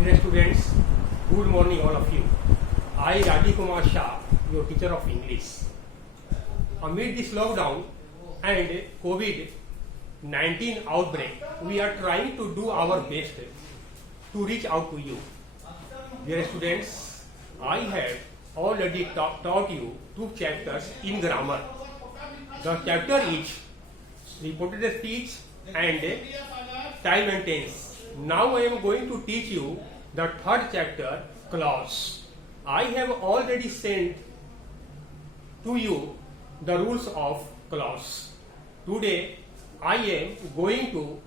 Dear students, good morning all of you. I, Raji Kumar Shah, your teacher of English. Amid this lockdown and COVID-19 outbreak, we are trying to do our best to reach out to you. Dear students, I have already taught you 2 chapters in grammar. The chapter is reported speech and time and tense. Now I am going to teach you the 3rd chapter, clause. I have already sent to you the rules of clause. Today I am going to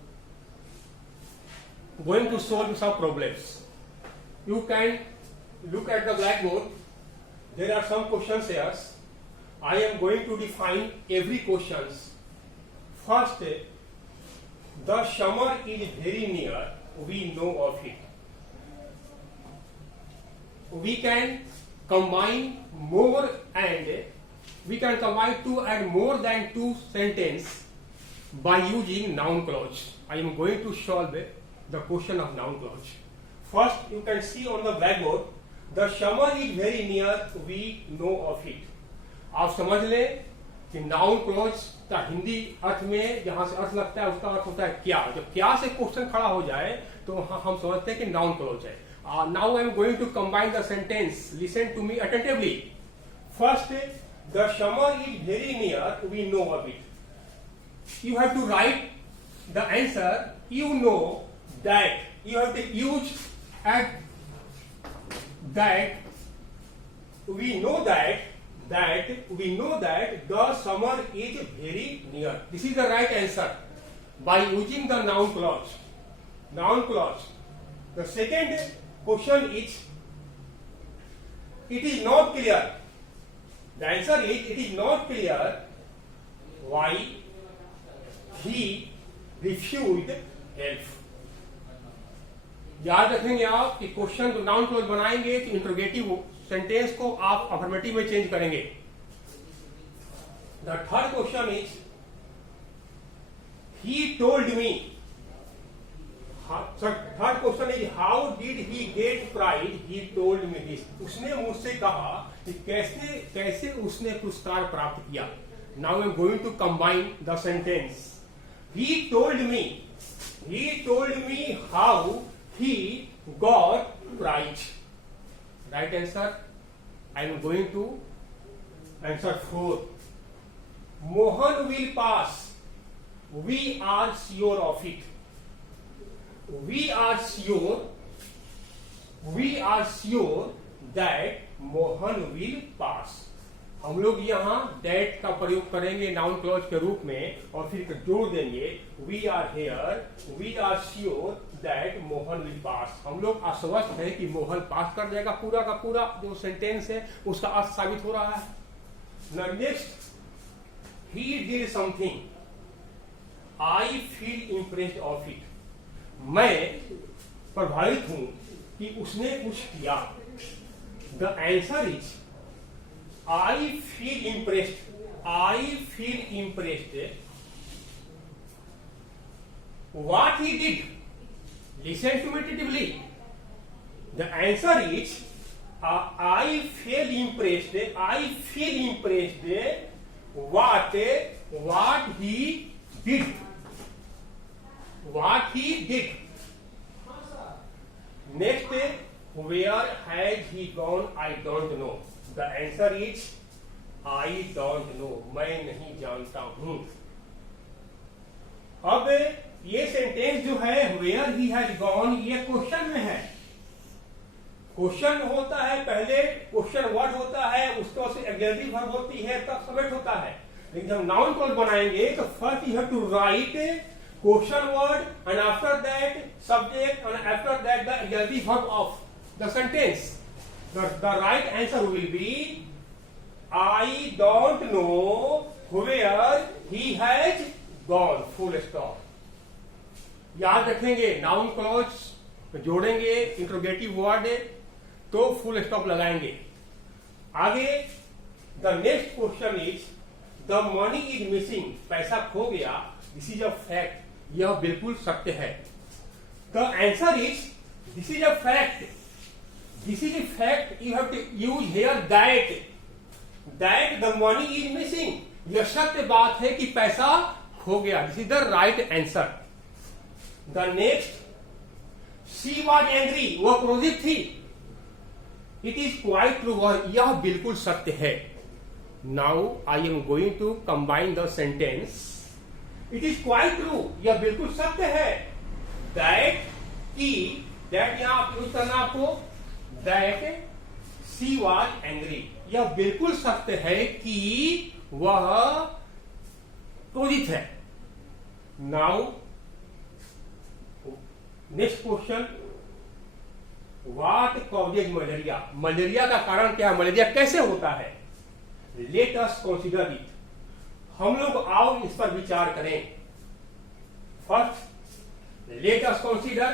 solve some problems. You can look at the blackboard. There are some questions here. I am going to define every question. First, the summer is very near. We know of it. We can combine more and we can combine 2 and more than 2 sentences by using noun clause. I am going to solve the question of noun clause. First, you can see on the blackboard, the summer is very near. We know of it. आप समझ लें कि noun clause का हिंदी अर्थ में जहां से अर्थ लगता है उसका अर्थ होता है क्या. जब क्या से क्वेश्चन खड़ा हो जाए तो हम समझते हैं कि नाउन क्लॉज है. Now I am going to combine the sentence. Listen to me attentively. First, the summer is very near. We know of it. You have to write the answer. You know that. You have to use at that. We know that we know that the summer is very near. This is the right answer by using the noun clause. Noun clause. The second question is, it is not clear. The answer is, it is not clear why he refused help. याद रखेंगे आप कि question noun clause बनाएंगे तो interrogative sentence को आप अफर्मेटिव में change करेंगे. The third question is, he told me. Third question is, how did he get prize. He told me this. उसने मुझसे कहा कि कैसे उसने पुरस्कार प्राप्त किया. Now I am going to combine the sentence. He told me how he got prize. Right answer. I am going to answer 4. Mohan will pass. We are sure of it. We are sure that Mohan will pass. हम लोग यहाँ that का प्रयोग करेंगे noun clause के रूप में और फिर जोड़ देंगे. We are here. We are sure that Mohan will pass. हम लोग आश्वस्त है कि मोहन पास कर जाएगा. पूरा का पूरा जो सेंटेंस है उसका अर्थ साबित हो रहा है. Next, he did something. I feel impressed of it. मैं प्रभावित हूं कि उसने कुछ किया. The answer is, I feel impressed. What he did. Listen to me attentively. The answer is, I feel impressed. What he did. Next, where has he gone? I don't know. The answer is, I don't know. मैं नहीं जानता हूं. अब ये सेंटेंस जो है where he has gone, ये क्वेश्चन में है. क्वेश्चन होता है पहले क्वेश्चन वर्ड होता है, उसके बाद से ऑक्सिलरी वर्ब होती है, तब सब्जेक्ट होता है. लेकिन जब नाउन क्लॉज बनाएंगे तो first you have to write question word and after that subject and after that the auxiliary verb of the sentence. The right answer will be, I don't know where he has gone. Full stop. याद रखेंगे noun clause जोड़ेंगे interrogative word तो full stop लगाएंगे. आगे the next question is, the money is missing. पैसा खो गया. This is a fact. यह बिल्कुल सत्य है. The answer is, This is a fact. This is a fact. You have to use here that the money is missing. यह सत्य बात है कि पैसा खो गया. This is the right answer. The next, she was angry. वह क्रोधित थी. It is quite true. यह बिल्कुल सत्य है. Now I am going to combine the sentence. It is quite true. यह बिल्कुल सत्य है. That कि that यहाँ यूज करना आपको. That she was angry. यह बिल्कुल सत्य है कि वह क्रोधित है. Now next question. What causes malaria? Malaria का कारण क्या है? मलेरिया कैसे होता है? Let us consider it. हम लोग आओ इस पर विचार करें. First, let us consider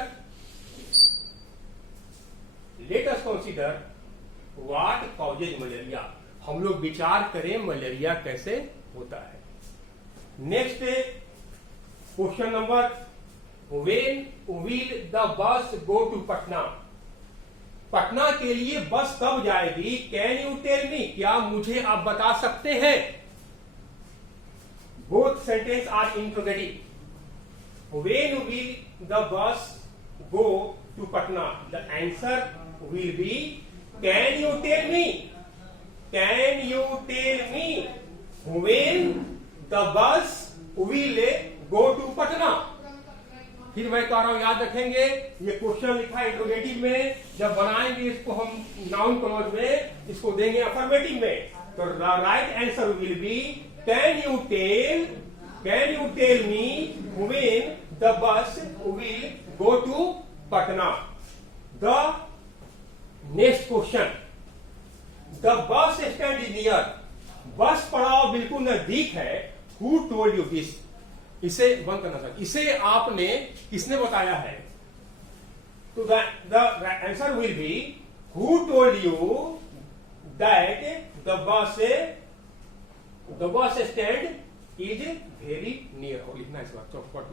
what causes malaria. हम लोग विचार करें मलेरिया कैसे होता है. Next question number, when will the bus go to Patna? Patna के लिए बस कब जाएगी? Can you tell me? क्या मुझे आप बता सकते हैं? Both sentence are interrogative. When will the bus go to Patna? The answer will be, can you tell me? Can you tell me when the bus will go to Patna? फिर मैं कह रहा हूं, याद रखेंगे ये क्वेश्चन लिखा है इंट्रोगेटिव में. जब बनाएंगे इसको हम नाउन क्लॉज में, इसको देंगे अफर्मेटिव में. तो right answer will be, can you tell me when the bus will go to Patna. The next question, the bus stand is near. Bus पड़ाव बिल्कुल नजदीक है. Who told you this? इसे बंद करना चाहिए. इसे आपने किसने बताया है? तो the answer will B, who told you that the bus stand is very near. लिखना इस बार चौपट.